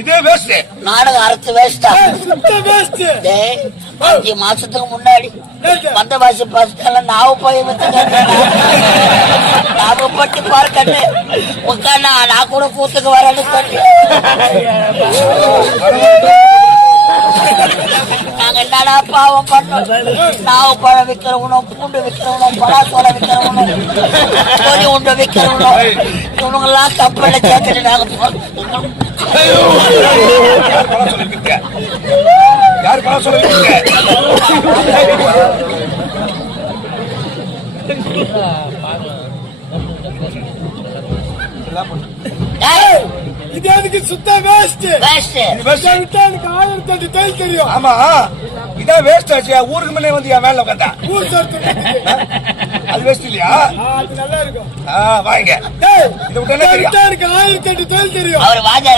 இதே வேஸ்ட். நாடகம் அரைச்சு வேஸ்டா? 5 மாசத்துக்கு முன்னாடி வந்த வாசி பசங்க நாவு போய் ஞாபகப்பட்டு பார்க்கட்டு உட்காந்து நான் கூட கூத்துக்கு வரேன்னு சொல்லி நாங்க என்னடா பாவம் பண்ணோம். நாவு பழம் விற்கிறவனும், பூண்டு விற்கிறவனும், பலாசோளம் விற்கிறவனும், கோழி உண்டை விற்கிறவனும், இவனுங்கெல்லாம் கப்பல்ல சேர்த்துட்டு நாங்க யாரு பழம் சொல்லிருக்கீங்க? இது சுத்த வேஸ்ட். எனக்கு 1008 தையல் தெரியும். ஆமா, இதான் வேஸ்ட் ஆச்சு. ஊருக்கு முன்னே வந்து என் மேல உட்காந்தா அது வேஸ்ட் இல்லையா? அது நல்லா இருக்கும். வாங்க. எனக்கு 1008 தையல் தெரியும். அவர் வாஜா